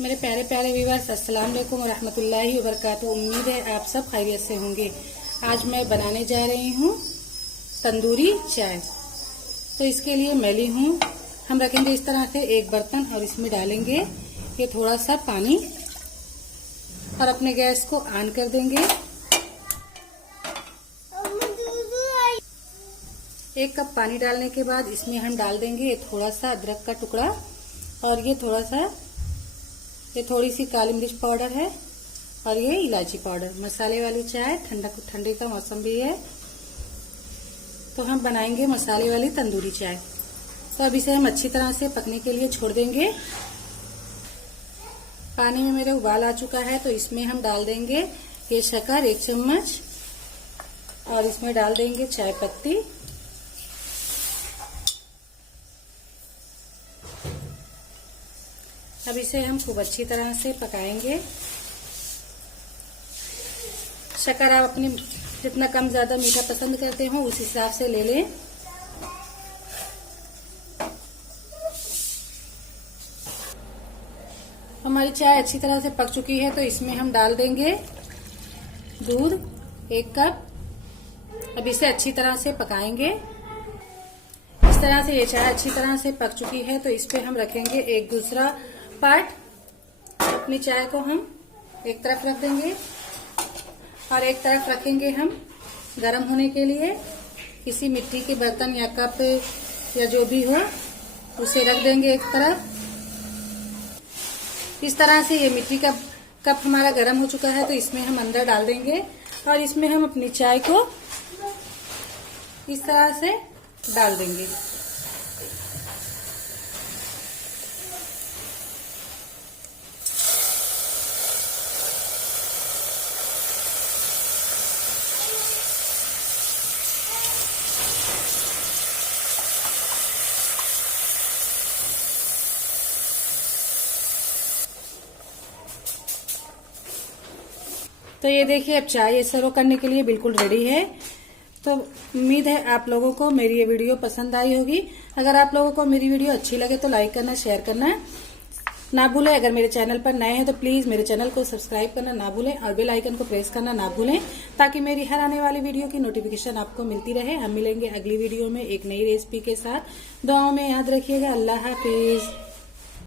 मेरे प्यारे प्यारे व्यूअर्स, अस्सलाम वालेकुम व रहमतुल्लाहि व बरकातुहू। उम्मीद है आप सब खैरियत से होंगे। आज मैं बनाने जा रही हूँ तंदूरी चाय। तो इसके लिए मैं ली हूँ, हम रखेंगे इस तरह से एक बर्तन और इसमें डालेंगे ये थोड़ा सा पानी और अपने गैस को ऑन कर देंगे। 1 कप पानी डालने के बाद इसमें हम डाल देंगे ये थोड़ा सा अदरक का टुकड़ा और ये थोड़ी सी काली मिर्च पाउडर है और ये इलायची पाउडर। मसाले वाली चाय, ठंडे का मौसम भी है तो हम बनाएंगे मसाले वाली तंदूरी चाय। तो अब इसे हम अच्छी तरह से पकने के लिए छोड़ देंगे। पानी में मेरे उबाल आ चुका है तो इसमें हम डाल देंगे ये शक्कर 1 चम्मच और इसमें डाल देंगे चाय पत्ती। अब इसे हम खूब अच्छी तरह से पकाएंगे। शक्कर आप अपनी जितना कम ज्यादा मीठा पसंद करते हो उस हिसाब से ले लें। हमारी चाय अच्छी तरह से पक चुकी है तो इसमें हम डाल देंगे दूध 1 कप। अब इसे अच्छी तरह से पकाएंगे। इस तरह से ये चाय अच्छी तरह से पक चुकी है तो इस पे हम रखेंगे एक दूसरा पार्ट। अपनी चाय को हम एक तरफ रख देंगे और एक तरफ रखेंगे हम गर्म होने के लिए। किसी मिट्टी के बर्तन या कप या जो भी हो उसे रख देंगे एक तरफ। इस तरह से ये मिट्टी का कप हमारा गर्म हो चुका है तो इसमें हम अंदर डाल देंगे और इसमें हम अपनी चाय को इस तरह से डाल देंगे। तो ये देखिए अब चाय सर्व करने के लिए बिल्कुल रेडी है। तो उम्मीद है आप लोगों को मेरी ये वीडियो पसंद आई होगी। अगर आप लोगों को मेरी वीडियो अच्छी लगे तो लाइक करना, शेयर करना ना भूलें। अगर मेरे चैनल पर नए हैं तो प्लीज मेरे चैनल को सब्सक्राइब करना ना भूलें और बेल आइकन को प्रेस करना ना भूलें ताकि मेरी हर आने वाली वीडियो की नोटिफिकेशन आपको मिलती रहे। हम मिलेंगे अगली वीडियो में एक नई रेसिपी के साथ। दुआओं में याद रखिएगा। अल्लाह हाफिज।